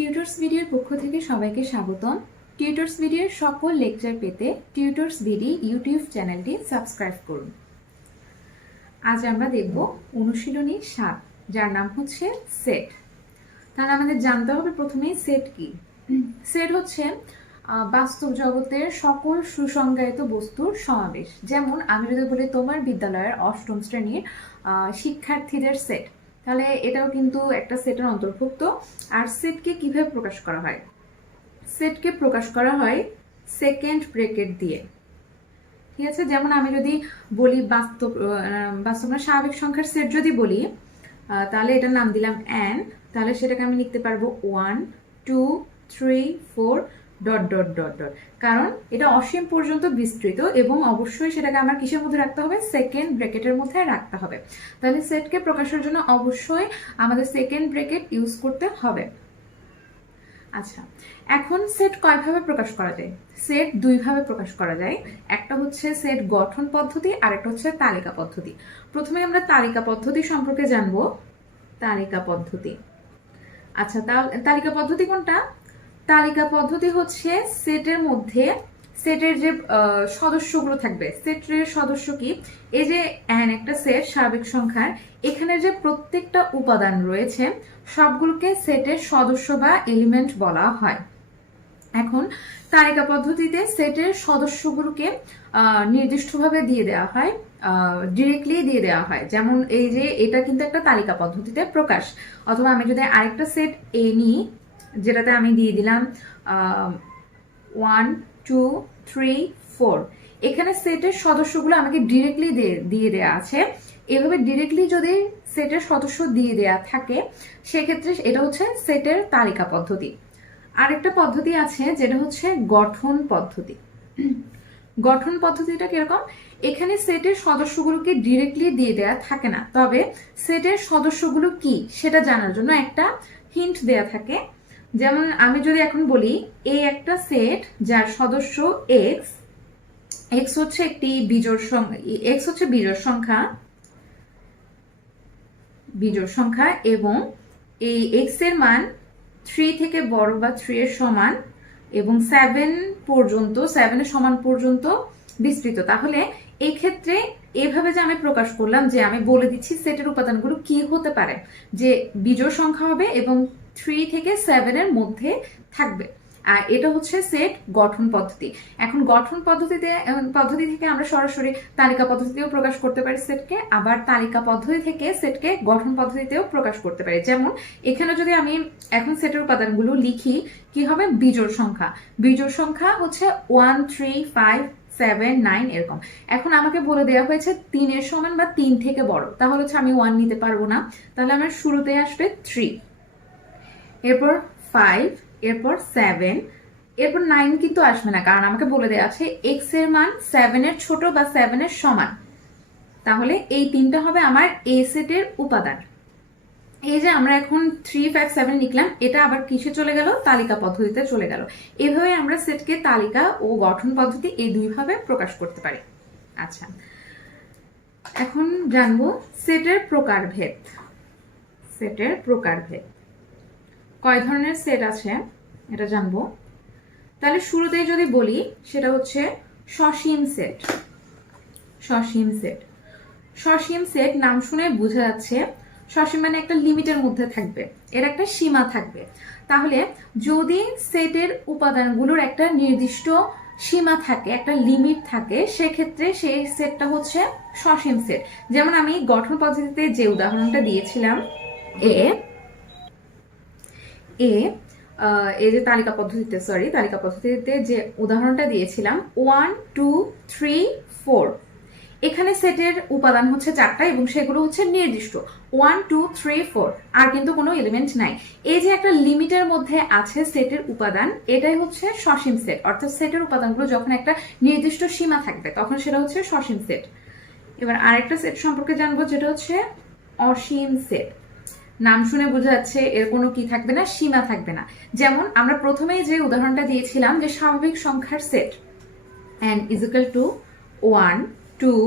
Tutors ভিডিওর পক্ষ থেকে সবাইকে স্বাগতম। টিউটরস ভিডিওর সকল লেকচার পেতে টিউটরস ভিডি ইউটিউব চ্যানেলটি সাবস্ক্রাইব করুন। আজ আমরা দেখব অনুশীলনী 7, যার নাম হচ্ছে সেট। তাহলে আমাদের জানতে হবে প্রথমেই সেট কি। সেট হচ্ছে বাস্তব জগতের সকল সুসংজ্ঞায়িত বস্তুর সমাবেশ। যেমন আমি যদি বলি তোমার বিদ্যালয়ের 8ম শ্রেণীর শিক্ষার্থীদের সেট, তাহলে এটাও কিন্তু একটা সেটের অন্তর্ভুক্ত। আর সেটকে কিভাবে প্রকাশ করা হয়? সেটকে প্রকাশ করা হয় সেকেন্ড ব্র্যাকেট দিয়ে, ঠিক আছে। যেমন আমি যদি বলি বাস্তব না স্বাভাবিক সংখ্যার সেট যদি বলি, তাহলে এটার নাম দিলাম n, তাহলে সেটাকে আমি লিখতে পারবো 1 2 3 4 ডট ডট ডট ডট, কারণ এটা অসীম পর্যন্ত বিস্তৃত এবং অবশ্যই সেটাকে আমার কিসের মধ্যে রাখতে হবে? সেকেন্ড ব্র্যাকেটের মধ্যে রাখতে হবে। তাহলে সেটকে প্রকাশের জন্য অবশ্যই আমাদের সেকেন্ড ব্র্যাকেট ইউজ করতে হবে। আচ্ছা, এখন সেট কয়ভাবে প্রকাশ করা যায়? সেট দুইভাবে প্রকাশ করা যায়। একটা হচ্ছে সেট গঠন পদ্ধতি আর একটা হচ্ছে তালিকা পদ্ধতি। প্রথমে আমরা তালিকা পদ্ধতি সম্পর্কে জানবো। তালিকা পদ্ধতি, আচ্ছা তালিকা পদ্ধতি কোনটা? তালিকা পদ্ধতি হচ্ছে সেটের মধ্যে সেটের যে সদস্যগুলো থাকবে। সেটের সদস্য কি? এই যে একটা সেট স্বাভাবিক সংখ্যার, এখানে যে প্রত্যেকটা উপাদান রয়েছে সবগুলোকে সেটের সদস্য বা এলিমেন্ট বলা হয়। এখন তালিকা পদ্ধতিতে সেটের সদস্যগুলোকে নির্দিষ্টভাবে দিয়ে দেওয়া হয়, ডিরেক্টলি দিয়ে দেওয়া হয়। যেমন এই যে এটা কিন্তু একটা তালিকা পদ্ধতিতে প্রকাশ। অথবা আমি যদি আরেকটা সেট এ নিই, যেটাতে আমি দিয়ে দিলাম 1 2 3 4, এখানে সেটের সদস্যগুলো আমাকে ডিরেক্টলি দিয়ে দেওয়া আছে। এভাবে ডিরেক্টলি যদি সেটের সদস্য দিয়ে দেওয়া থাকে, সেক্ষেত্রে এটা হচ্ছে সেটের তালিকা পদ্ধতি। আরেকটা পদ্ধতি আছে যেটা হচ্ছে গঠন পদ্ধতি। গঠন পদ্ধতিটা কিরকম? এখানে সেটের সদস্যগুলোকে ডিরেক্টলি দিয়ে দেয়া থাকে না, তবে সেটের সদস্যগুলো কি সেটা জানার জন্য একটা হিন্ট দেয়া থাকে। যেমন আমি যদি এখন বলি এই একটা সেট যার সদস্য x, x হচ্ছে একটি বিজোড় সংখ্যা, x হচ্ছে বিজোড় সংখ্যা এবং এই x এর মান 3 থেকে বড় বা 3 এর সমান এবং 7 পর্যন্ত, 7 এর সমান পর্যন্ত বিস্তৃত। তাহলে এই ক্ষেত্রে এভাবে যে আমি প্রকাশ করলাম, যে আমি বলে দিচ্ছি সেটের উপাদানগুলো কি হতে পারে, যে বিজোড় সংখ্যা হবে এবং 3 থেকে 7 এর মধ্যে থাকবে। আর এটা হচ্ছে সেট গঠন পদ্ধতি। এখন গঠন পদ্ধতি থেকে আমরা সরাসরি তালিকা পদ্ধতিতেও প্রকাশ করতে পারি সেটকে, আবার তালিকা পদ্ধতি থেকে সেটকে গঠন পদ্ধতিতেও প্রকাশ করতে পারি। যেমন এখানে যদি আমি এখন সেটের উপাদানগুলো লিখি, কি হবে? বিজোড় সংখ্যা। বিজোড় সংখ্যা হচ্ছে 1 3 5 7 9 এরকম। এখন আমাকে বলে দেওয়া হয়েছে 3 এর সমান বা 3 থেকে বড়, তাহলে হচ্ছে আমি 1 নিতে পারবো না, তাহলে আমার শুরুতে আসবে 3, এরপর 5, এরপর 7, এরপর 9 কিন্তু আসবে না, কারণ আমাকে বলে দেওয়া আছে x এর মান 7 এর ছোট বা 7 এর সমান। তাহলে এই তিনটা হবে আমার এ সেটের উপাদান। এই যে আমরা এখন 3 5 7 লিখলাম, এটা আবার কিসে চলে গেল? তালিকা পদ্ধতিতে চলে গেল। এভাবে আমরা সেটকে তালিকা ও গঠন পদ্ধতি এই দুইভাবে প্রকাশ করতে পারি। আচ্ছা, এখন জানবো সেটের প্রকারভেদ। সেটের প্রকারভেদ, কয় ধরনের সেট আছে এটা জানবো। তাহলে শুরুতেই যদি বলি, সেটা হচ্ছে সসীম সেট। সসীম সেট, সসীম সেট নাম শুনে বোঝা যাচ্ছে সসীম মানে একটা লিমিটের মধ্যে থাকবে, এর একটা সীমা থাকবে। তাহলে যদি সেটের উপাদানগুলোর একটা নির্দিষ্ট সীমা থাকে, একটা লিমিট থাকে, সেক্ষেত্রে সেই সেটটা হচ্ছে সসীম সেট। যেমন আমি গঠন পদ্ধতিতে যে উদাহরণটা দিয়েছিলাম, এই যে তালিকা পদ্ধতিতে যে উদাহরণটা দিয়েছিলাম 1 2 3 4, এখানে সেটের উপাদান হচ্ছে 4টা এবং সেগুলো হচ্ছে নির্দিষ্ট 1 2 3 4, আর কিন্তু কোনো এলিমেন্ট নাই। এই যে একটা লিমিটের মধ্যে আছে সেটের উপাদান, এটাই হচ্ছে সসীম সেট। অর্থাৎ সেটের উপাদানগুলো যখন একটা নির্দিষ্ট সীমা থাকবে তখন সেটা হচ্ছে সসীম সেট। এবার আরেকটা সেট সম্পর্কে জানবো, যেটা হচ্ছে অসীম সেট। নাম শুনে বোঝা যাচ্ছে এর কোনো কি থাকবে না? সীমা থাকবে না। যেমন আমরা প্রথমেই যে উদাহরণটা দিয়েছিলাম, যে স্বাভাবিক সংখ্যার set n = 1 2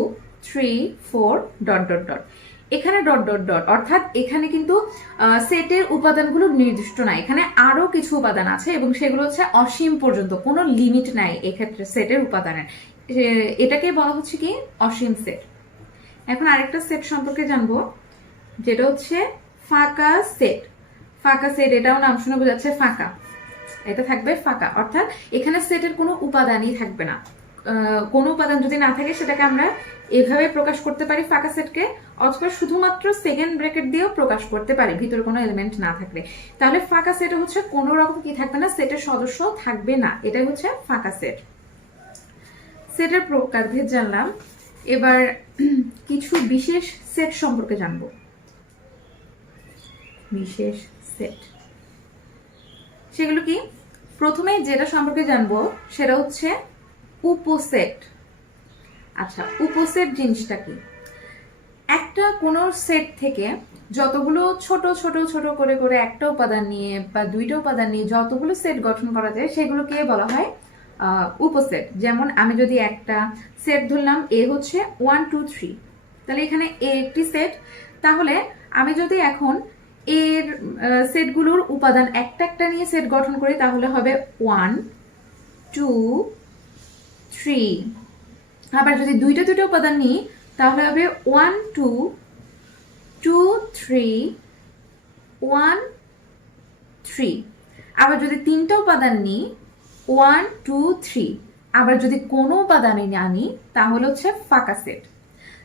3 4 dot dot dot, এখানে ডট ডট ডট, অর্থাৎ এখানে কিন্তু সেটের উপাদানগুলো নির্দিষ্ট না, এখানে আরো কিছু উপাদান আছে এবং সেগুলো হচ্ছে অসীম পর্যন্ত, কোনো লিমিট নাই এক্ষেত্রে সেটের উপাদানের। এটাকে বলা হচ্ছে কি অসীম সেট। এখন আরেকটা সেট সম্পর্কে জানবো, যেটা হচ্ছে ফাঁকা সেট। ফাঁকা সেট, এটাও নাম শুনে বোঝাচ্ছে ফাঁকা, এটা থাকবে ফাঁকা, অর্থাৎ এখানে সেটের কোনো উপাদানই থাকবে না। কোনো উপাদান যদি না থাকে সেটাকে আমরা এভাবে প্রকাশ করতে পারি ফাঁকা সেটকে, অথবা শুধুমাত্র সেকেন্ড ব্র্যাকেট দিয়েও প্রকাশ করতে পারি ভিতরে কোনো এলিমেন্ট না থাকলে। তাহলে ফাঁকা সেট হচ্ছে কোনো রকম কি থাকবে না, সেটের সদস্য থাকবে না, এটাই হচ্ছে ফাঁকা সেট। সেটের প্রকারভেদ জানলাম, এবার কিছু বিশেষ সেট সম্পর্কে জানবো। বিশেষ সেট সেগুলো কি? প্রথমে যেটা সম্পর্কে জানবো সেটা হচ্ছে উপসেট। আচ্ছা, উপসেট জিনিসটা কি? একটা কোন সেট থেকে যতগুলো ছোট ছোট ছোট করে করে একটা উপাদান নিয়ে বা দুইটা উপাদান নিয়ে যতগুলো সেট গঠন করা যায় সেগুলোকে বলা হয় উপসেট। যেমন আমি যদি একটা সেট ধরলাম এ হচ্ছে 1 2 3, তাহলে এখানে এ একটি সেট। তাহলে আমি যদি এখন এর সেটগুলোর উপাদান একটা একটা নিয়ে সেট গঠন করি তাহলে হবে 1 2 3। আবার যদি দুইটা দুইটা উপাদান নিই তাহলে হবে 1 2 2 3 1 3। আবার যদি তিনটা উপাদান নিই 1 2 3। আবার যদি কোনো উপাদানে না নিই তাহলে হচ্ছে ফাঁকা সেট।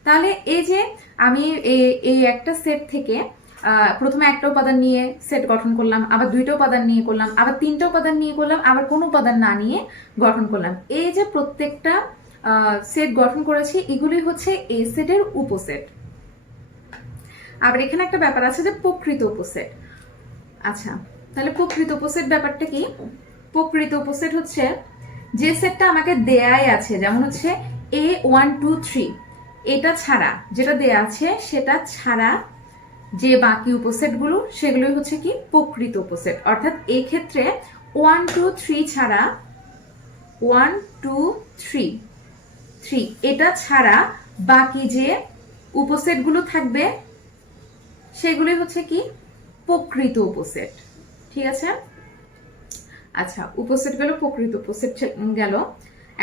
তাহলে এই যে আমি এই একটা সেট থেকে প্রথমে একটা উপাদান নিয়ে সেট গঠন করলাম, আবার দুইটা উপাদান নিয়ে করলাম, আবার তিনটা উপাদান নিয়ে করলাম, আবার কোনো উপাদান না নিয়ে গঠন করলাম, এই যে প্রত্যেকটা সেট গঠন করেছি এগুলি হচ্ছে এই সেটের উপসেট। আবার এখানে একটা ব্যাপার আছে যে প্রকৃত উপসেট। আচ্ছা, তাহলে প্রকৃত উপসেট ব্যাপারটা কি? প্রকৃত উপসেট হচ্ছে যে সেটটা আমাকে দেয়াই আছে, যেমন হচ্ছে a 1 2 3, এটা ছাড়া যেটা দেয়া আছে সেটা ছাড়া যে বাকি উপসেটগুলো সেগুলোই হচ্ছে কি প্রকৃত উপসেট। অর্থাৎ এই ক্ষেত্রে 1 2 3 ছাড়া 1 2 3 3 এটা ছাড়া বাকি যে উপসেটগুলো থাকবে সেগুলোই হচ্ছে কি প্রকৃত উপসেট। ঠিক আছে? আচ্ছা, উপসেট গেল, প্রকৃত উপসেট গেল।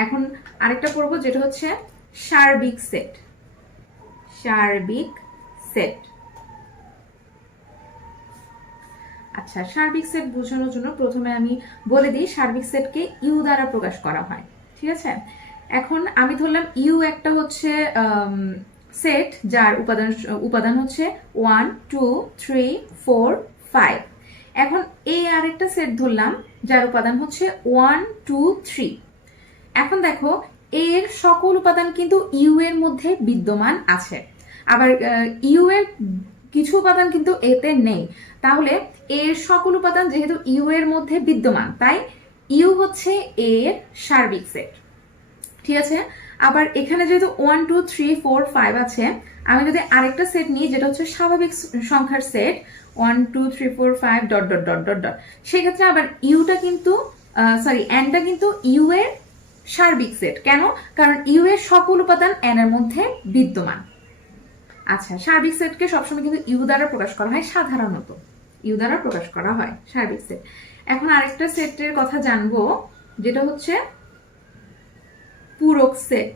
এখন আরেকটা করব যেটা হচ্ছে সার্বিক সেট। সার্বিক সেট। আচ্ছা, সার্বিক সেট বোঝানোর জন্য প্রথমে আমি বলে দিই সার্বিক সেটকে ইউ দ্বারা প্রকাশ করা হয়। ঠিক আছে? এখন আমি ধরলাম ইউ একটা হচ্ছে সেট যার উপাদান হচ্ছে 1 2 3 4 5। এখন এই আরেকটা সেট ধরলাম যার উপাদান হচ্ছে 1 2 3। এখন দেখো এর সকল উপাদান কিন্তু ইউ এর মধ্যে বিদ্যমান আছে, আবার ইউ এর কিছু উপাদান কিন্তু এতে নেই। তাহলে এর সকল উপাদান যেহেতু ইউ এর মধ্যে বিদ্যমান তাই ইউ হচ্ছে এর সার্বিক সেট। ঠিক আছে? আবার এখানে যেহেতু 1 2 3 4 5 আছে, আমি যদি আরেকটা সেট নিই যেটা হচ্ছে স্বাভাবিক সংখ্যার set 1 2 3 4 5 dot dot dot dot dot, সেক্ষেত্রে আবার ইউটা কিন্তু এনটা কিন্তু ইউ এর সার্বিক সেট। কেন? কারণ ইউ এর সকল উপাদান এন এর মধ্যে বিদ্যমান। আচ্ছা, সার্বিক সেটকে সবসময় কিন্তু ইউ দ্বারা প্রকাশ করা হয়, সাধারণত ইউ দ্বারা প্রকাশ করা হয় সার্বিক সেট। এখন আরেকটা সেটের কথা জানবো যেটা হচ্ছে পূরক সেট।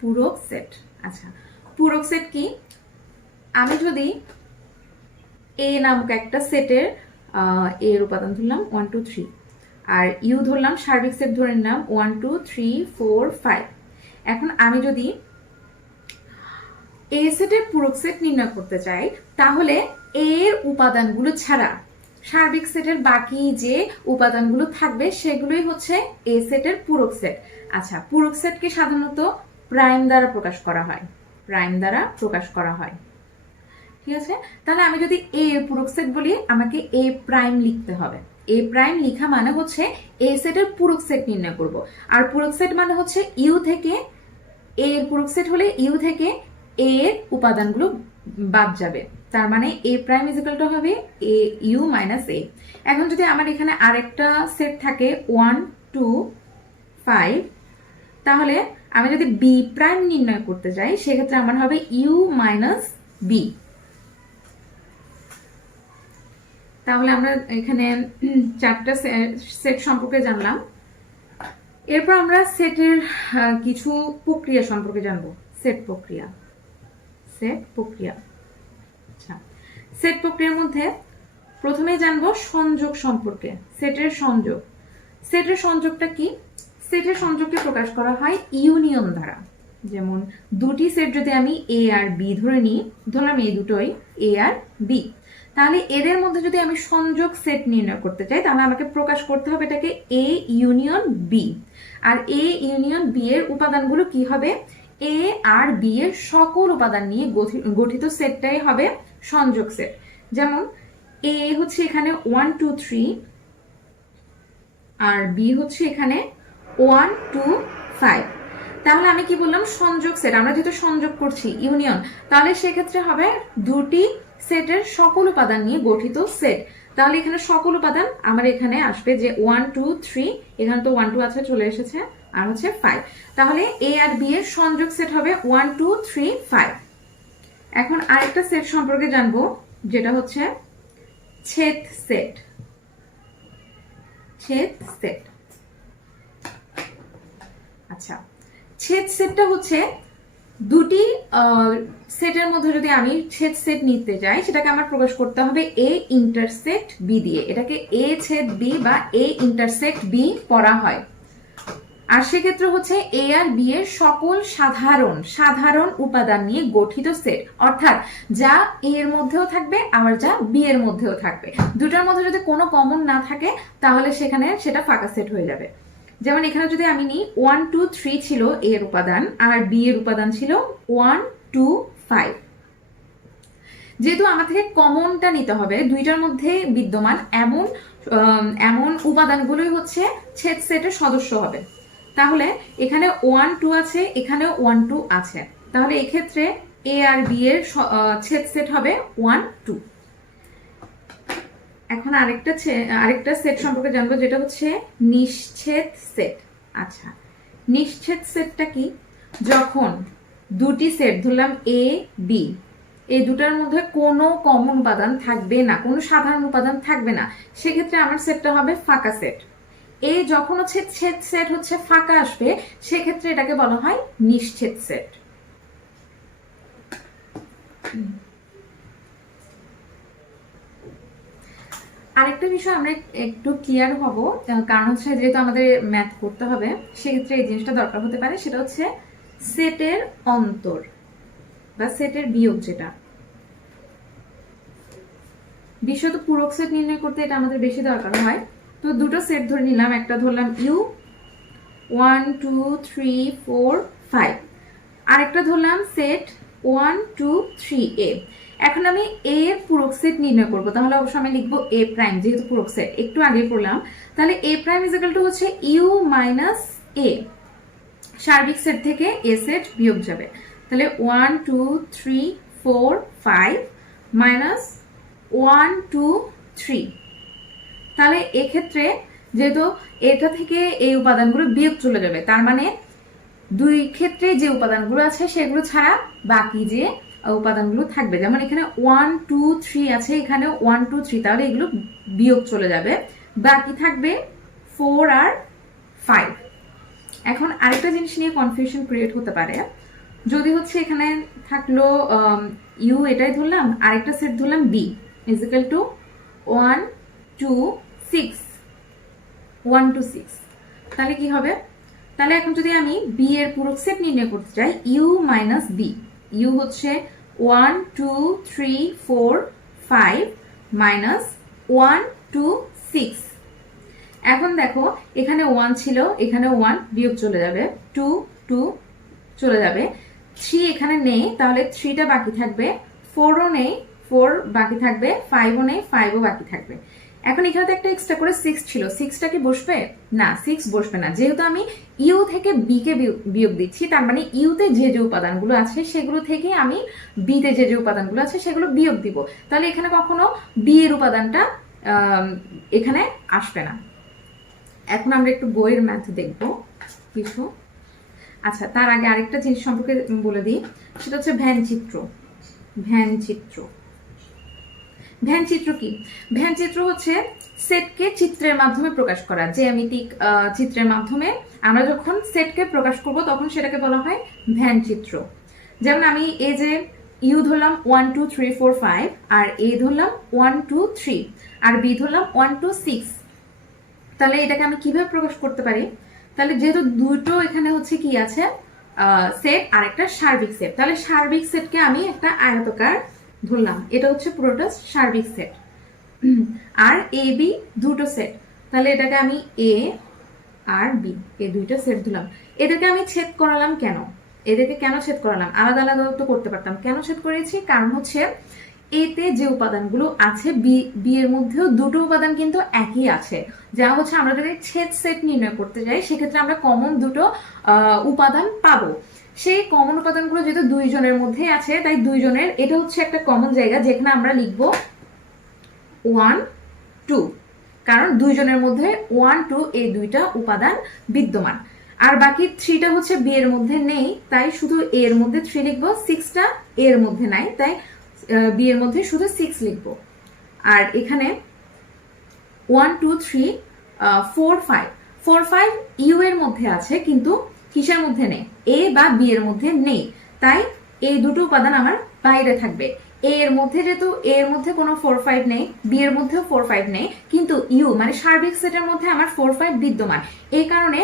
পূরক সেট। আচ্ছা, পূরক সেট কি? আমি যদি এ নামক একটা সেটের এর উপাদান ধরলাম 1 2 3 আর ইউ ধরলাম, সার্বিক সেট ধরে নিলাম 1 2 3 4 5। এখন আমি যদি এ সেটের পূরক সেট নির্ণয় করতে চাই তাহলে এর উপাদানগুলো ছাড়া সার্বিক সেটের বাকি যে উপাদানগুলো থাকবে সেগুলোই হচ্ছে এ সেটের পূরক সেট। আচ্ছা, পূরক সেটকে সাধারণত প্রাইম দ্বারা প্রকাশ করা হয়। প্রাইম দ্বারা প্রকাশ করা হয়। ঠিক আছে? তাহলে আমি যদি এ পূরক সেট বলি আমাকে এ প্রাইম লিখতে হবে। এ প্রাইম লেখা মানে হচ্ছে এ সেটের পূরক সেট নির্ণয় করব। আর পূরক সেট মানে হচ্ছে ইউ থেকে এর পূরক সেট হলে ইউ থেকে এর উপাদানগুলো বাদ যাবে, তার মানে এ প্রাইম ইজিক্যালটা হবে এ ইউ মাইনাস এ। এখন যদি আমার এখানে আরেকটা সেট থাকে 1 2 5, তাহলে আমি যদি বি প্রাইম নির্ণয় করতে যাই সেক্ষেত্রে আমার হবে ইউ মাইনাস বি। তাহলে আমরা এখানে 4টা সেট সম্পর্কে জানলাম। এরপর আমরা সেটের কিছু প্রক্রিয়া সম্পর্কে জানবো। সেট প্রক্রিয়া। আচ্ছা, সেট প্রক্রিয়ার মধ্যে প্রথমে জানবো সংযোগ সম্পর্কে। সেটের সংযোগটা কি? সেটের সংযোগকে প্রকাশ করা হয় ইউনিয়ন দ্বারা। যেমন দুটি সেট যদি আমি এ আর বি ধরে নিই, ধরলাম এই দুটোই এ আর বি, তাহলে এদের মধ্যে যদি আমি সংযোগ সেট নির্ণয় করতে চাই তাহলে আমাকে প্রকাশ করতে হবে এটাকে এ ইউনিয়ন বি। আর এ ইউনিয়ন বি এর উপাদানগুলো কি হবে? এ আর বি এর সকল উপাদান নিয়ে গঠিত সেটটাই হবে সংযোগ সেট। যেমন এ হচ্ছে এখানে 1 2 3 আর বি হচ্ছে এখানে 1 2 5। তাহলে আমি কি বললাম? সংযোগ সেট। আমরা যেহেতু সংযোগ করছি ইউনিয়ন, তাহলে সেক্ষেত্রে হবে দুটি সেটের সকল উপাদান নিয়ে গঠিত সেট। তাহলে এখানে সকল উপাদান আমার এখানে আসবে যে 1 2 3, এখানে তো 1 2 আছে চলে এসেছে, আর হচ্ছে 5। তাহলে এ আর বি এর সংযোগ সেট হবে 1 2 3 5। এখন আরেকটা সেট সম্পর্কে জানবো যেটা হচ্ছে ছেদ সেট। আচ্ছা, ছেদ সেটটা হচ্ছে দুটি সেটের মধ্যে যদি আমি ছেদ সেট নিতে যাই সেটাকে আমার প্রকাশ করতে হবে এ ইন্টারসেক্ট বি দিয়ে। এটাকে এ ছেদ বি বা এ ইন্টারসেক্ট বি পড়া হয়। আর সেক্ষেত্রে হচ্ছে এ আর বি এর সকল সাধারণ উপাদান নিয়ে গঠিত সেট, অর্থাৎ যা এ এর মধ্যেও থাকবে আবার যা বি এর মধ্যেও থাকবে। দুটার মধ্যে যদি কোনো কমন না থাকে তাহলে সেখানে সেটা ফাঁকা সেট হয়ে যাবে। যেমন এখানে যদি আমি নিই 1 2 3 ছিল এ এর উপাদান আর বি এর উপাদান ছিল 1 2 5। যেহেতু আমার থেকে কমনটা নিতে হবে, দুইটার মধ্যে বিদ্যমান এমন উপাদানগুলোই হচ্ছে ছেদ সেটের সদস্য হবে। তাহলে এখানে 1 2 আছে, এখানেও 1 2 আছে, তাহলে এক্ষেত্রে এ আর বি এর ছেদ সেট হবে 1 2। এখন আরেকটা সেট সম্পর্কে জানবো যেটা হচ্ছে নিশ্ছেদ সেট। আচ্ছা, নিশ্ছেদ সেটটা কি? যখন দুটি সেট ধরলাম এ বি, এই দুটার মধ্যে কোনো কমন উপাদান থাকবে না, কোনো সাধারণ উপাদান থাকবে না, সেক্ষেত্রে আমার সেটটা হবে ফাঁকা সেট। এ যখন হচ্ছে ছেদ সেট হচ্ছে ফাঁকা আসবে সেক্ষেত্রে এটাকে বলা হয় নিশ্ছেদ সেট। আরেকটা বিষয় আমরা একটু ক্লিয়ার হব, কারণ হচ্ছে যেহেতু আমাদের ম্যাথ করতে হবে সেক্ষেত্রে এই জিনিসটা দরকার হতে পারে। সেটা হচ্ছে সেটের অন্তর বা সেটের বিয়োগ। যেটা বিশেষত পূরক সেট নির্ণয় করতে এটা আমাদের বেশি দরকার হয়। তো দুটো সেট ধরে নিলাম, একটা ধরলাম ইউ 1 2 3 4 5, আরেকটা ধরলাম সেট 1 2 3 এ। এখন আমি এ এর পূরক সেট নির্ণয় করব, তাহলে অবশ্যই আমি লিখবো এ প্রাইম, যেহেতু পূরক সেট একটু আগে পড়লাম। তাহলে A prime is equal two হচ্ছে ইউ মাইনাস এ। সার্বিক সেট থেকে এ সেট বিয়োগ যাবে, তাহলে 1 2 3 4 5 মাইনাস 1 2 3। তাহলে এক্ষেত্রে যেহেতু এটা থেকে এই উপাদানগুলো বিয়োগ চলে যাবে, তার মানে দুই ক্ষেত্রে যে উপাদানগুলো আছে সেগুলো ছাড়া বাকি যে উপাদানগুলো থাকবে, যেমন এখানে 1 2 3 আছে, এখানে 1 2 3, তাহলে এগুলো বিয়োগ চলে যাবে, বাকি থাকবে 4 আর 5। এখন আরেকটা জিনিস নিয়ে কনফিউশন ক্রিয়েট হতে পারে, যদি হচ্ছে এখানে থাকলো ইউ এটাই ধরলাম, আরেকটা সেট ধরলাম বি ইজ ইকুয়াল টু 1 2 6 1 2 6, তাহলে কি হবে? তাহলে এখন যদি আমি বি এর পূরক সেট নির্ণয় করতে চাই ইউ মাইনাস বি, ইউ হচ্ছে 1 2 3 4 5 মাইনাস 1 2 6। এখন দেখো এখানে 1 ছিল, এখানে 1 বিয়োগ চলে যাবে, 2 2 চলে যাবে, 3 এখানে নেই, তাহলে 3টা বাকি থাকবে, 4ও নেই, 4 বাকি থাকবে, 5ও নেই, 5ও বাকি থাকবে। এখন এখানে তো একটা এক্সট্রা করে 6 ছিল, 6টা কি বসবে? না, 6 বসবে না। যেহেতু আমি ইউ থেকে বি কে বিয়োগ দিচ্ছি, তার মানে ইউতে যে যে উপাদানগুলো আছে সেগুলো থেকে আমি বিতে যে যে উপাদানগুলো আছে সেগুলো বিয়োগ দিব, তাহলে এখানে কখনো বি এর উপাদানটা এখানে আসবে না। এখন আমরা একটু বইয়ের ম্যাথ দেখব কিছু। আচ্ছা, তার আগে আরেকটা জিনিস সম্পর্কে বলে দিই, সেটা হচ্ছে ভ্যানচিত্র। ভ্যানচিত্র ভ্যানচিত্র কি? ভ্যানচিত্র হচ্ছে সেটকে চিত্রের মাধ্যমে প্রকাশ করা, জ্যামিতিক চিত্রের মাধ্যমে আমরা যখন সেটকে প্রকাশ করব তখন সেটাকে বলা হয় ভ্যানচিত্র। যেমন আমি এই যে ইউ ধরলাম 1 2 3 4 5, আর এ ধরলাম 1 2 3, আর বি ধরলাম 1 2 6। তাহলে এটাকে আমি কিভাবে প্রকাশ করতে পারি? তাহলে যেহেতু দুটো এখানে হচ্ছে কি আছে, সেট আর একটা সার্বিক সেট, তাহলে সার্বিক সেটকে আমি একটা আয়তকার ধরলাম, এটা হচ্ছে পুরোটা সার্বিক সেট। আর এ বি দুটো সেট, তাহলে এটাকে আমি এ আর বি এই দুইটা সেট দিলাম। এদেরকে আমি ছেদ করালাম কেন? এদেরকে কেন ছেদ করালাম? আলাদা আলাদা তো করতে পারতাম, কেন ছেদ করেছি? কারণ হচ্ছে এতে যে উপাদানগুলো আছে বি এর মধ্যেও দুটো উপাদান কিন্তু একই আছে, যা হচ্ছে আমরা যদি ছেদ সেট নির্ণয় করতে যাই সেক্ষেত্রে আমরা কমন দুটো উপাদান পাবো। সেই কমন উপাদানগুলো যেহেতু দুইজনের মধ্যে আছে, তাই দুইজনের এটা হচ্ছে একটা কমন জায়গা যেখানে আমরা লিখবো 1 2, কারণ দুইজনের মধ্যে 1 2 এই দুইটা উপাদান বিদ্যমান। আর বাকি 3টা হচ্ছে বি এর মধ্যে নেই, তাই শুধু এ এর মধ্যে 3 লিখবো, 6টা এ এর মধ্যে নাই, তাই বি এর মধ্যে শুধু 6 লিখবো। আর এখানে 1 2 3 4 5, 4 5 ইউ এর মধ্যে আছে কিন্তু কিসের মধ্যে নেই? এ বা বি এর মধ্যে নেই, তাই এই দুটো উপাদান আমার বাইরে থাকবে। এ এর মধ্যে যেহেতু এ এর মধ্যে কোনো 4 5 নেই, বি এর মধ্যেও 4 5 নেই, কিন্তু ইউ মানে সার্বিক সেটের মধ্যে আমার 4 5 বিদ্যমান। এই কারণে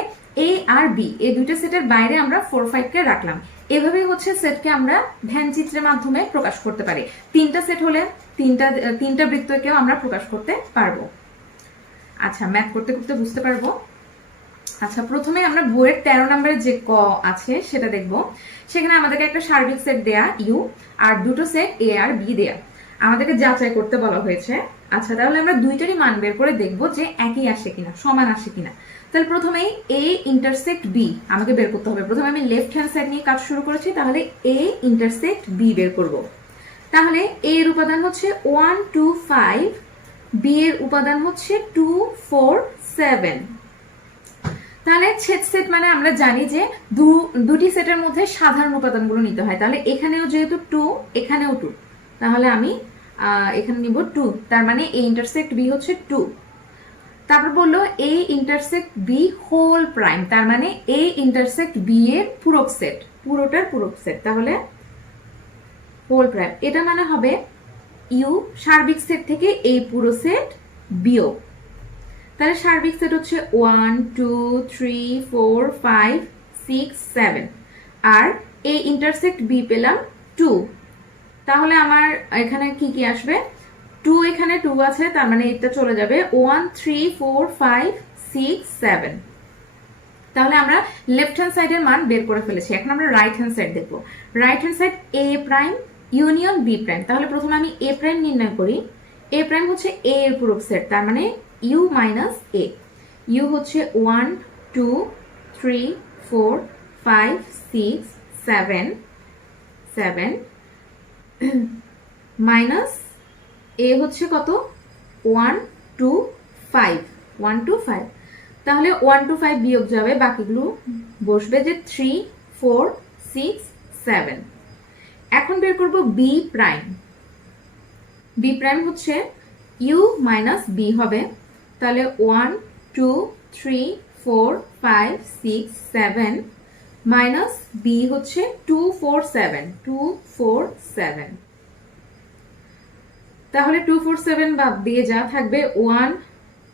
এ আর বি এই দুইটা সেটের বাইরে আমরা 4 5 কে রাখলাম। এভাবেই হচ্ছে সেটকে আমরা ভ্যানচিত্রের মাধ্যমে প্রকাশ করতে পারি। তিনটা সেট হলে তিনটা বৃত্তকেও আমরা প্রকাশ করতে পারবো। আচ্ছা, ম্যাথ করতে করতে বুঝতে পারবো। আচ্ছা, প্রথমে আমরা বইয়ের 13 নম্বরের যে ক আছে সেটা দেখব। সেখানে আমাদেরকে একটা সার্বিক সেট দেয়া ইউ আর দুটো সেট এ আর বি দেয়া, আমাদেরকে যাচাই করতে বলা হয়েছে। আচ্ছা, তাহলে আমরা দুইটারই মান বের করে দেখব যে একই আসে কিনা, সমান আসে কিনা। তাহলে প্রথমেই এ ইন্টারসেক্ট বি আমাকে বের করতে হবে। প্রথমে আমি লেফট হ্যান্ড সাইড নিয়ে কাজ শুরু করেছি, তাহলে এ ইন্টারসেক্ট বি বের করব। তাহলে এ এর উপাদান হচ্ছে 1 2 5, বি এর উপাদান হচ্ছে 2 4 7। তাহলে ছেদ সেট মানে আমরা জানি যে দুটি সেটের মধ্যে সাধারণ উপাদানগুলো নিতে হয়। তাহলে এখানেও যেহেতু 2, এখানেও 2, তাহলে আমি এখানে নিব 2, তার মানে এ ইন্টারসেক্ট বি হচ্ছে 2। তারপর বললো এ ইন্টারসেক্ট বি হোল প্রাইম, তার মানে এ ইন্টারসেক্ট বি এর পূরক সেট, পুরোটার পূরক সেট, তাহলে হোল প্রাইম। এটা মানে হবে ইউ সার্বিক সেট থেকে এই পুরো সেট বিয়োগ। তাহলে সার্বিক সেট হচ্ছে 1 2 3 4 5 6 7, আর এ ইন্টারসেক্ট বি পেলাম 2। তাহলে আমার এখানে কি কি আসবে? 2, এখানে 2 আছে, তার মানে এটা চলে যাবে 1 3 4 5 6 7। তাহলে আমরা লেফট হ্যান্ড সাইডের মান বের করে ফেলেছি। এখন আমরা রাইট হ্যান্ড সাইড দেখবো। রাইট হ্যান্ড সাইড এ প্রাইম ইউনিয়ন বি প্রাইম। তাহলে প্রথমে আমি এ প্রাইম নির্ণয় করি। এ প্রাইম হচ্ছে এ এর পূরক সেট, তার মানে ইউ মাইনাস এ। ইউ হচ্ছে 1 2 3 4 5 6 7 7 মাইনাস এ হচ্ছে কত? 1 2 5, 1 2 5। তাহলে 1 2 5 বিয়োগ যাবে, বাকিগুলো বসবে যে 3 4 6 7। এখন বের করব বি প্রাইম। বি প্রাইম হচ্ছে ইউ মাইনাস বি হবে, তাহলে 1 2 3 4 5 6 7 মাইনাস বি হচ্ছে 2 4 7 2 4 7। তাহলে 2 4 7 বাদ দিয়ে যা থাকবে 1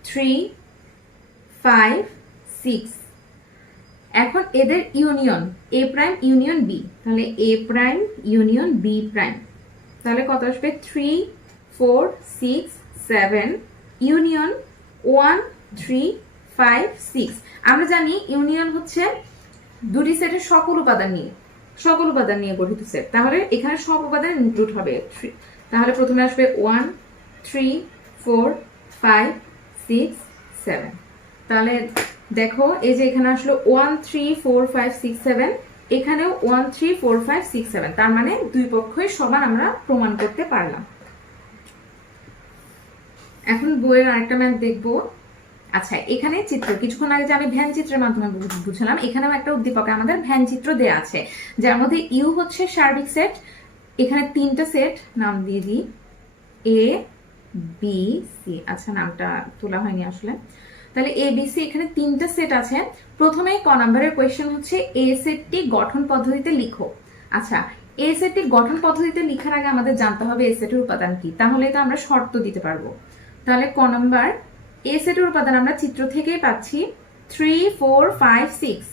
3 5 6। এখন এদের union A prime union B, তাহলে A prime union B prime, তাহলে কত আসবে? 3 4 6 7 ইউনিয়ন 1 3 5 6। আমরা জানি ইউনিয়ন হচ্ছে দুটি সেটের সকল উপাদান নিয়ে গঠিত সেট, তাহলে এখানে সব উপাদান ইনক্লুড হবে। তাহলে প্রথমে আসবে 1 3 4 5 6 7। তাহলে দেখো এই যে এখানে আসলো 1 3 4 5 6 7, এখানেও 1 3 4 5 6 7, তার মানে দুই পক্ষই সমান আমরা প্রমাণ করতে পারলাম। এখন বইয়ের আরেকটা ম্যাথ দেখবো। আচ্ছা, এখানে চিত্র কিছুক্ষণ আগে যে আমি ভ্যান চিত্রের মাধ্যমে বুঝলাম, এখানেও একটা উদ্দীপকে আমাদের ভ্যান চিত্র দেয়া আছে, যার মধ্যে ইউ হচ্ছে সার্বিক সেট। এখানে 3টা সেট নাম দিয়ে দিই, এ বি সি। আচ্ছা, নামটা তোলা হয়নি আসলে। তাহলে এ বি সি, এখানে 3টা সেট আছে। প্রথমেই ক নাম্বারের কোয়েশ্চেন হচ্ছে এ সেটটি গঠন পদ্ধতিতে লিখো। আচ্ছা, এ সেটটি গঠন পদ্ধতিতে লিখার আগে আমাদের জানতে হবে এ সেটের উপাদান কি, তাহলে তো আমরা শর্ত দিতে পারবো। তাহলে ক নাম্বার, এ সেটের উপাদান আমরা চিত্র থেকেই পাচ্ছি 3 4 5 6।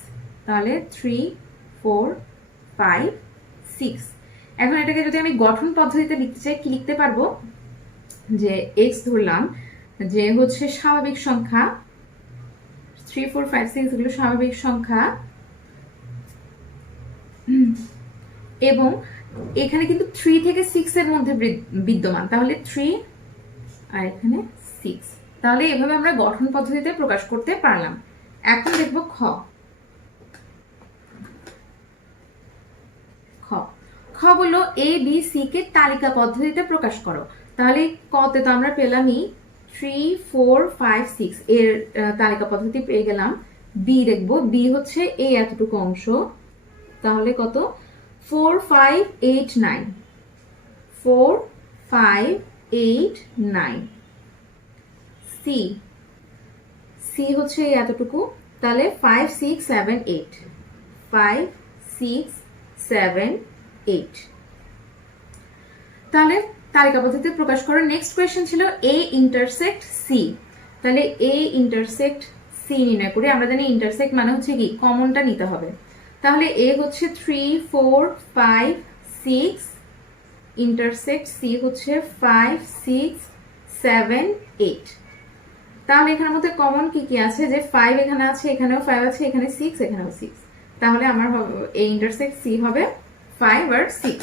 তাহলে 3 4 5 6। এখন এটাকে যদি আমি গঠন পদ্ধতিতে লিখতে চাই, কি লিখতে পারবো, যে x ধরলাম যে হচ্ছে স্বাভাবিক সংখ্যা, 3 4 5 6 এগুলো স্বাভাবিক সংখ্যা, এবং এখানে কিন্তু 3 থেকে 6 এর মধ্যে বিদ্যমান, তাহলে 3 আর এখানে 6। তাহলে এভাবে আমরা গঠন পদ্ধতিতে প্রকাশ করতে পারলাম। এখন দেখব খ। খ বললো এ বি সি কে তালিকা পদ্ধতিতে প্রকাশ করো। তাহলে কতে তো আমরা পেলামই 3 4 5 6 এর তালিকা পদ্ধতি পেয়ে গেলাম। বি দেখবো, বি হচ্ছে এই এতটুকু অংশ, তাহলে কত 4 5 8 9, 4 5 8 9। সি, সি হচ্ছে এই এতটুকু, তাহলে 5 6 7 8, 5 6 7 8। তাহলে তালিকা পদ্ধতিতে প্রকাশ করো। নেক্সট কোয়েশ্চেন ছিল এ ইন্টারসেক্ট সি। তাহলে এ ইন্টারসেক্ট সি নির্ণয় করি। আমরা জানি ইন্টারসেক্ট মানে হচ্ছে কি কমনটা নিতে হবে। তাহলে এ হচ্ছে 3 4 5 6, ইন্টারসেক্ট সি হচ্ছে 5 6 7 8। তাহলে এখানের মধ্যে কমন কি কি আছে, যে 5 এখানে আছে, এখানেও 5 আছে, এখানে 6, এখানেও 6। তাহলে আমার এই ইন্টারসেক্ট সি হবে 5 আর 6।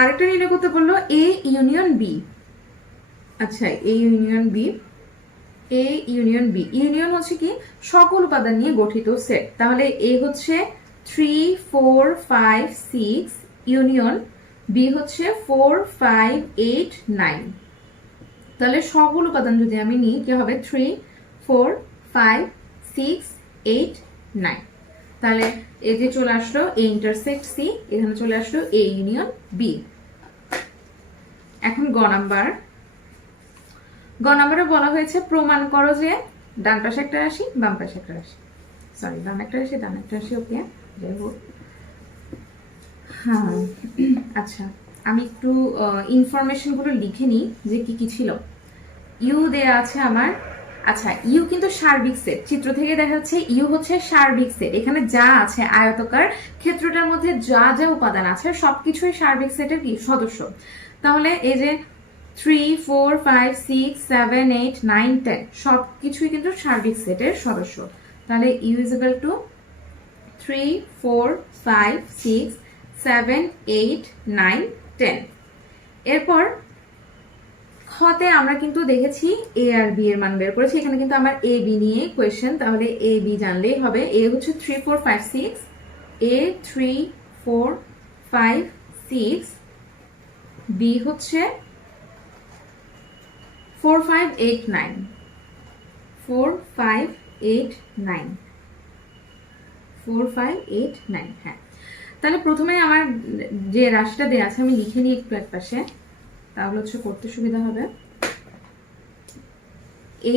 আরেকটা নির্ণয় করতে বললো এ ইউনিয়ন বি। আচ্ছা, a union b, a union b, union হচ্ছে কি সকল উপাদান নিয়ে গঠিত সেট। তাহলে এ হচ্ছে 3 4 5 6, ইউনিয়ন বি হচ্ছে 4 5 8 9। তাহলে সকল উপাদান যদি আমি নিই কি হবে 3 4 5 6 8 9। তাহলে এই যে চলে আসলো এ ইন্টারসেক্ট সি, এখানে চলে আসলো এ ইউনিয়ন বি। এখন গ নাম্বার, গ নাম্বারে বলা হয়েছে প্রমাণ করো যে ডান পাশে একটা রাশি বাম পাশে একটা রাশি, সরি ডান একটা রাশি ডান একটা রাশি, ওকে যাই হোক। হ্যাঁ, আচ্ছা আমি একটু ইনফরমেশন গুলো লিখে নিই যে কি কি ছিল। ইউ দেয়া আছে আমার। আচ্ছা, ইউ কিন্তু সার্বিক সেট, চিত্র থেকে দেখা যাচ্ছে ইউ হচ্ছে সার্বিক সেট। এখানে যা আছে আয়তকার ক্ষেত্রটার মধ্যে যা যা উপাদান আছে সবকিছুই সার্বিক সেটের কি সদস্য। তাহলে এই যে 3 4 5 6 7 8 9 10 সবকিছুই কিন্তু সার্বিক সেটের সদস্য। তাহলে ইউ ইজ ইকুয়াল টু 3 4 5 6 7 8 9 10। এরপর খতে আমরা কিন্তু দেখেছি এ আর বি এর মান বের করেছি। এখানে কিন্তু আমার এ বি নিয়ে কোয়েশ্চেন, তাহলে এ বি জানলেই হবে। এ হচ্ছে 3 4 5 6, এ 3 4 5 6, বি হচ্ছে 4 5 8 9, 4 5 8 9, 4 5 8 9। হ্যাঁ, তাহলে প্রথমে আমার যে রাশিটা দেওয়া আছে আমি লিখে নিই একটু এক পাশে, তাহলে হচ্ছে করতে সুবিধা হবে।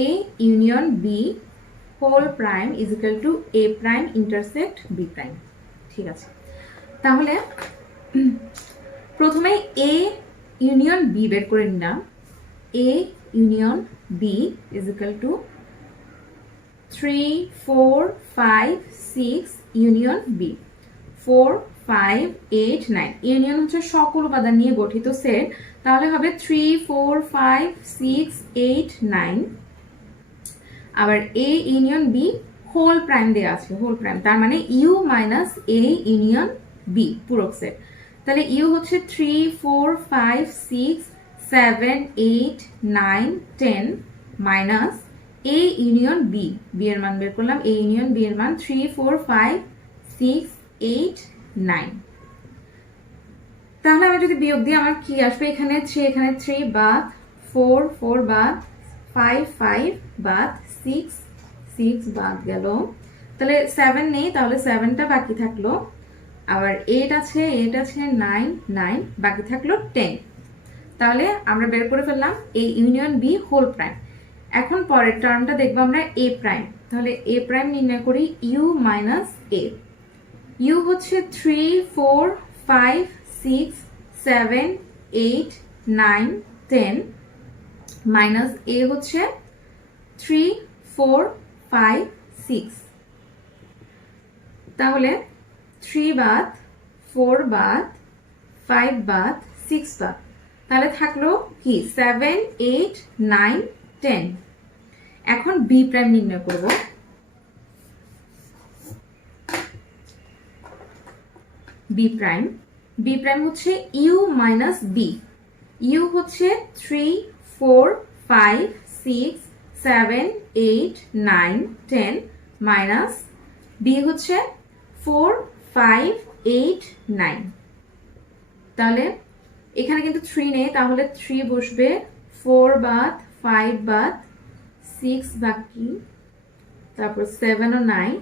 A union B whole prime is equal to A prime intersect B prime. ঠিক আছে, তাহলে প্রথমে এ ইউনিয়ন বি বের করে নিলাম। A union B is equal to 3 4 5 6 union B, 4 5 8 9। Union হচ্ছে সকল উপাদান নিয়ে গঠিত সেট, তাহলে হবে 3 4 5 6 8 9। আবার a union B whole prime দেওয়া আছে, হোল প্রাইম, তার মানে u minus a union b পূরক সেট। তাহলে ইউ হচ্ছে 3 4 5 6 7 8 9 10 minus a union b, b এর মান বের করলাম, এ ইউনিয়ন বি এর মান 3 4 5 6 8 9। তাহলে আমি যদি বিয়োগ দিই আমার কি আসবে, এখানে 3 এখানে 3 বাদ, 4 4 বাদ, 5 5 বাদ 6 6 বাদ গেল, তাহলে 7 নেই, তাহলে 7টা বাকি থাকলো। আবার 8 আছে 9 9 বাকি থাকলো 10। তাহলে আমরা বের করে ফেললাম A union B whole prime. এখন পরের টার্মটা দেখবো আমরা এ প্রাইম। তাহলে এ প্রাইম নির্ণয় করি ইউ মাইনাস এ। ইউ হচ্ছে 3 4 5 6 7 8 9 10 মাইনাস এ হচ্ছে 3 4 5 6। তাহলে 3 বাদ 4 বাদ 5 বাদ 6 বাদ, তাহলে থাকলো কি 7 8 9 10। এখন বি প্রাইম নির্ণয় করব। বি প্রাইম হচ্ছে ইউ মাইনাস বি। ইউ হচ্ছে 3 4 5 6 7 8 9 10 মাইনাস বি হচ্ছে 4 5 8 9। তাহলে এখানে কিন্তু 3 নেই, তাহলে 3 বসবে, 4 বাদ 5 বাদ 6 বাকি, তারপর 7 ও 9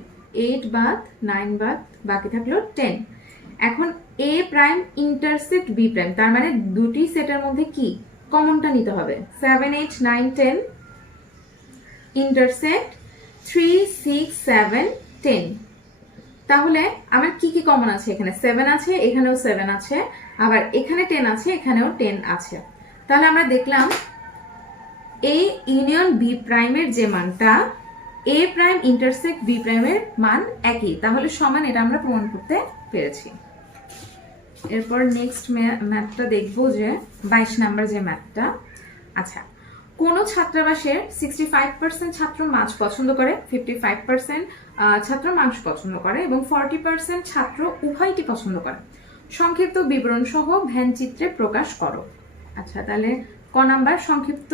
8 বাদ 9 বাদ বাকি থাকলো 10। এখন এ প্রাইম ইন্টারসেক্ট বি প্রাইম, তার মানে দুটি সেটের মধ্যে কি কমনটা নিতে হবে। 7 8 9 10 ইন্টারসেক্ট 3 6 7 10। তাহলে আমার কি কি কমন আছে? এখানে 7 আছে, এখানেও 7 আছে, আবার এখানে 10 আছে, এখানেও 10 আছে। তাহলে আমরা দেখলাম এ ইউনিয়ন বি প্রাইমের যে মানটা এ প্রাইম ইন্টারসেক্ট বি প্রাইমের মান একই, তাহলে সমান, এটা আমরা প্রমাণ করতে পেরেছি। এরপর নেক্সট ম্যাথটা দেখবো, যে 22 নাম্বার যে ম্যাথটা। আচ্ছা, কোন ছাত্রাবাসের 65% ছাত্র মাছ পছন্দ করে, 55% ছাত্র মাংস পছন্দ করে এবং 40% ছাত্র উভয়টি পছন্দ করে। সংক্ষিপ্ত বিবরণ সহ ভ্যান চিত্রে প্রকাশ করো। আচ্ছা, তাহলে ক নাম্বার সংক্ষিপ্ত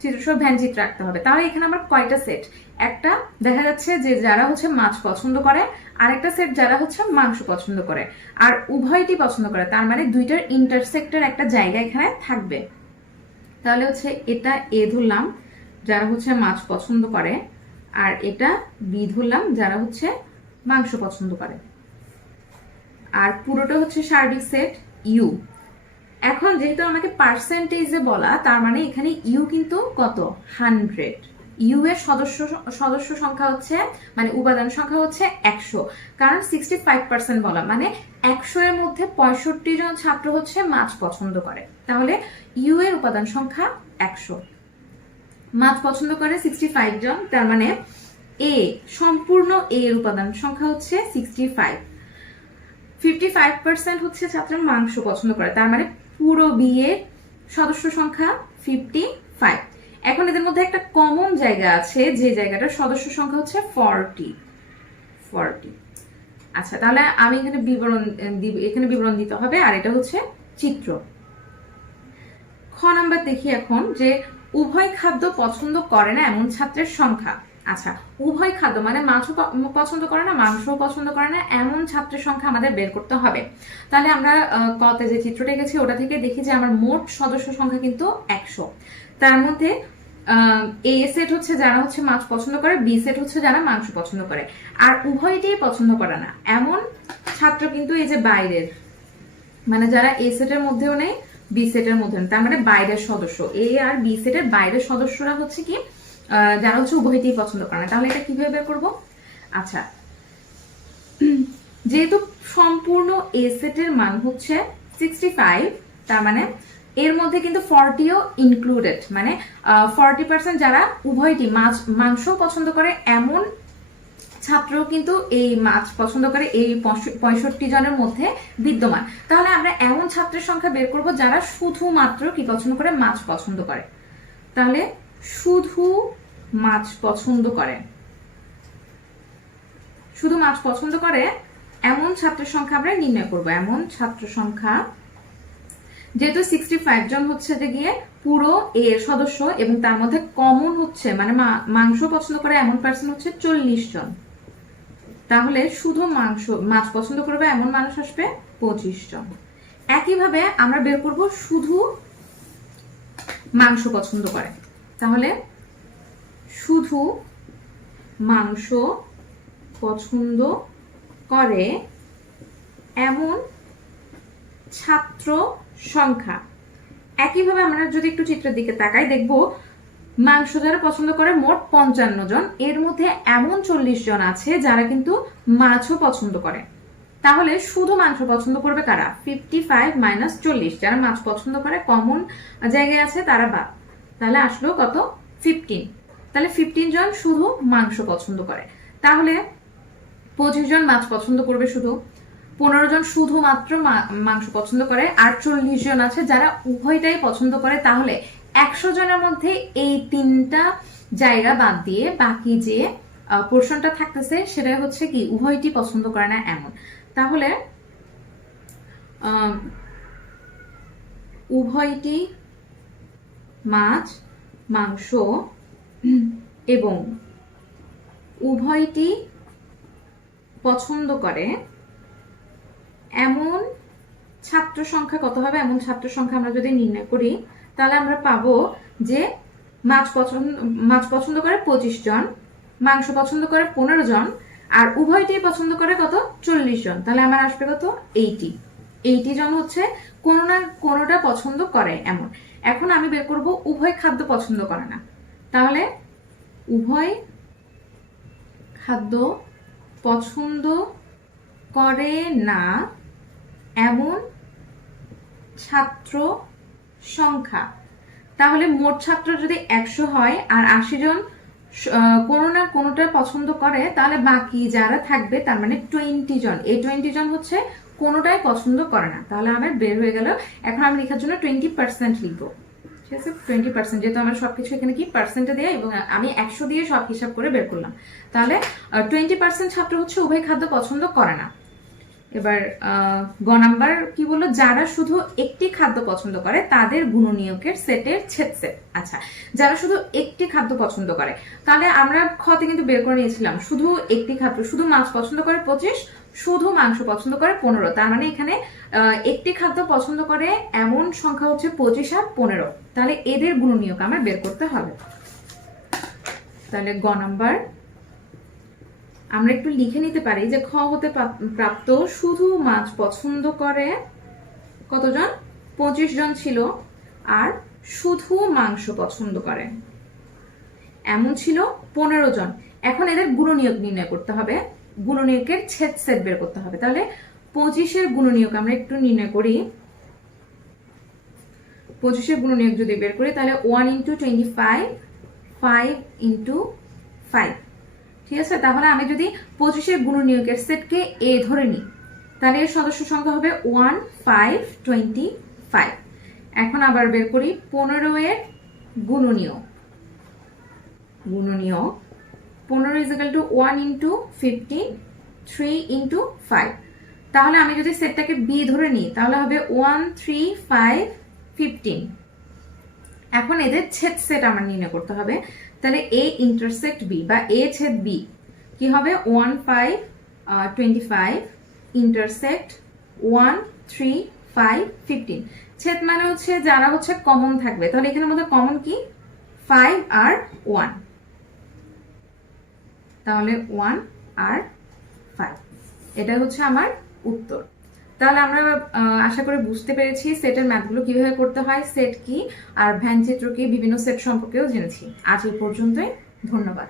চিত্র সহ ভ্যান চিত্র আঁকতে হবে। তাহলে এখানে আমার কয়টা সেট? একটা দেখা যাচ্ছে যে যারা হচ্ছে মাছ পছন্দ করে, আর একটা সেট যারা হচ্ছে মাংস পছন্দ করে, আর উভয়টি পছন্দ করে, তার মানে দুইটার ইন্টারসেক্টের একটা জায়গা এখানে থাকবে। তাহলে হচ্ছে এটা এ ধরলাম যারা হচ্ছে মাছ পছন্দ করে, আর এটা বি ধরলাম যারা হচ্ছে মাংস পছন্দ করে, আর পুরোটা হচ্ছে সার্বিক সেট ইউ। এখন যেহেতু আমাকে পার্সেন্টেজে বলা, তার মানে এখানে ইউ কিন্তু কত? 100। ইউ এর সদস্য সংখ্যা হচ্ছে, মানে উপাদান সংখ্যা হচ্ছে 100, কারণ 65% বলা, মানে 100 এর মধ্যে 65 জন ছাত্র হচ্ছে মাছ পছন্দ করে। তাহলে ইউ এর উপাদান সংখ্যা 100, মাছ পছন্দ করে 65 জন, তার মানে এ সম্পূর্ণ এ এর উপাদান সংখ্যা হচ্ছে 65। 55% হচ্ছে ছাত্র মাংস পছন্দ করে, তার মানে পুরো বি এর সদস্য সংখ্যা 55। এখন এদের মধ্যে একটা কমন জায়গা আছে, যে জায়গাটার সদস্য সংখ্যা হচ্ছে 40। আচ্ছা, তাহলে আমি এখানে বিবরণ দিতে হবে, আর এটা হচ্ছে চিত্র। খ নাম্বার দেখি এখন, যে উভয় খাদ্য পছন্দ করে না এমন ছাত্রের সংখ্যা। আচ্ছা, উভয় খাদ্য মানে মাছও পছন্দ করে না, মাংসও পছন্দ করে না এমন ছাত্রের সংখ্যা আমাদের বের করতে হবে। তাহলে আমরা কতে যে চিত্রটা গেছি ওটা থেকে দেখি যে আমার মোট সদস্য সংখ্যা কিন্তু 100। তার মধ্যে এ সেট হচ্ছে যারা হচ্ছে মাছ পছন্দ করে, বি সেট হচ্ছে যারা মাংস পছন্দ করে, আর উভয়টাই পছন্দ করে না এমন ছাত্র কিন্তু এই যে বাইরের, মানে যারা এ সেটের মধ্যেও নেই, বি সেটের মধ্যে নেই, তার মানে বাইরের সদস্য, এ আর বি সেটের বাইরের সদস্যরা হচ্ছে কি যারা হচ্ছে উভয়টাই পছন্দ করে না। তাহলে এটা কিভাবে বের করবো? আচ্ছা, যেহেতু সম্পূর্ণ এ সেটের মান হচ্ছে 65, তার মানে এর মধ্যে কিন্তু 40ও ইনক্লুডেড, মানে 40% যারা উভয়টি মাংস পছন্দ করে এমন ছাত্র কিন্তু এই মাছ পছন্দ করে এই 65 জনের মধ্যে বিদ্যমান। তাহলে আমরা এমন ছাত্রের সংখ্যা বের করব যারা শুধুমাত্র কি পছন্দ করে? মাছ পছন্দ করে। তাহলে শুধু মাছ পছন্দ করে, শুধু মাছ পছন্দ করে এমন ছাত্রের সংখ্যা আমরা নির্ণয় করব। এমন ছাত্র সংখ্যা, যেহেতু 65 জন হচ্ছে যে গিয়ে পুরো এর সদস্য, এবং তার মধ্যে কমন হচ্ছে মানে মাংস পছন্দ করে এমন পার্সন হচ্ছে 40 জন, তাহলে শুধু মাছ পছন্দ করবে এমন মানুষ আসবে 25 জন। একইভাবে আমরা বের করব শুধু মাংস পছন্দ করে, তাহলে শুধু মাংস পছন্দ করে এমন ছাত্র সংখ্যা। একইভাবে আমরা যদি একটু চিত্রের দিকে তাকাই দেখব মাংস যারা পছন্দ করে মোট 55 জন, এর মধ্যে এমন 40 জন আছে যারা কিন্তু মাছও পছন্দ করে। তাহলে শুধু মাংস পছন্দ করবে কারা? 55 মাইনাস 40, যারা মাছ পছন্দ করে কমন জায়গায় আছে তারা বাদ। তাহলে আসলো কত? 15। তাহলে 15 জন শুধু মাংস পছন্দ করে। তাহলে 25 জন মাছ পছন্দ করবে শুধু, 15 জন শুধুমাত্র মাংস পছন্দ করে, আর 40 জন আছে যারা উভয়টাই পছন্দ করে। তাহলে 100 জনের মধ্যে এই 3টা জায়গা বাদ দিয়ে বাকি যে পোর্শনটা থাকতেছে সেটা হচ্ছে কি উভয়টি পছন্দ করে না এমন। তাহলে উভয়টি মাছ মাংস এবং উভয়টি পছন্দ করে এমন ছাত্র সংখ্যা কত হবে? এমন ছাত্র সংখ্যা আমরা যদি নির্ণয় করি তাহলে আমরা পাবো যে মাছ পছন্দ করে 25 জন, মাংস পছন্দ করে 15 জন, আর উভয়টাই পছন্দ করে কত? 40 জন। তাহলে আমার আসবে কত? 80 জন হচ্ছে কোনো না কোনোটা পছন্দ করে এমন। এখন আমি বের করব উভয় খাদ্য পছন্দ করে না। তাহলে উভয় খাদ্য পছন্দ করে না এমন ছাত্র সংখ্যা। তাহলে মোট ছাত্র যদি 100 হয় আর 80 জন কোনো না কোনোটা পছন্দ করে, তাহলে বাকি যারা থাকবে তার মানে 20 জন, এই 20 জন হচ্ছে কোনোটাই পছন্দ করে না। তাহলে আমার বের হয়ে গেল। এখন আমি লেখার জন্য 20% লিখবো, ঠিক আছে? 20%, যেহেতু আমার সবকিছু এখানে কি পার্সেন্টে দেয়া এবং আমি 100 দিয়ে সব হিসাব করে বের করলাম। তাহলে 20% ছাত্র হচ্ছে উভয় খাদ্য পছন্দ করে না। এবার গ নাম্বার কি বললো? যারা শুধু একটি খাদ্য পছন্দ করে তাদের গুণনীয়কের সেটের ছেদ সেট। আচ্ছা, যারা শুধু একটি খাদ্য পছন্দ করে, তাহলে আমরা খতে কিন্তু বের করে নিয়েছিলাম শুধু একটি খাদ্য, শুধু মাছ পছন্দ করে 25, শুধু মাংস পছন্দ করে 15। তার মানে এখানে একটি খাদ্য পছন্দ করে এমন সংখ্যা হচ্ছে 25 আর 15। তাহলে এদের গুণনীয়ক আমার বের করতে হবে। তাহলে গ নাম্বার আমরা একটু লিখে নিতে পারি যে খ হতে প্রাপ্ত শুধু মাছ পছন্দ করে কতজন? 25 জন ছিল, আর শুধু মাংস পছন্দ করে এমন ছিল 15 জন। এখন এদের গুণনীয়ক নির্ণয় করতে হবে, গুণনীয়কের ছেদ সেট বের করতে হবে। তাহলে 25-এর গুণনীয়ক আমরা একটু নির্ণয় করি। 25-এর গুণনীয়ক যদি বের করি তাহলে 1 × 25, 5 × 5, ঠিক আছে? তাহলে আমি যদি 25-এর গুণনীয়কের সেটকে এ ধরে নিই তাহলে এর সদস্য সংখ্যা হবে 1, 5, 25। এখন আবার বের করি 15-এর গুণনীয়ক। 15 = 1 × 15, 3 × 5। তাহলে আমি যদি সেটটাকে বি ধরে নিই তাহলে হবে 1, 3, 5, 15। এখন এদের ছেদ সেট আমার নির্ণয় করতে হবে। তাহলে এ ইন্টারসেক্ট বি বা এ ছেদ বি কি হবে? 1, 5, 25 ইন্টারসেক্ট 1, 3, 5, 15। ছেদ মানে হচ্ছে যারা হচ্ছে কমন থাকবে। তাহলে এখানের মধ্যে কমন কি? 5 আর 1। তাহলে 1 আর 5, এটা হচ্ছে আমার উত্তর। তাহলে আমরা আশা করি বুঝতে পেরেছি সেটের ম্যাথগুলো কিভাবে করতে হয়, সেট কি আর ভ্যান চিত্র কি, বিভিন্ন সেট সম্পর্কেও জেনেছি। আজ এই পর্যন্তই, ধন্যবাদ।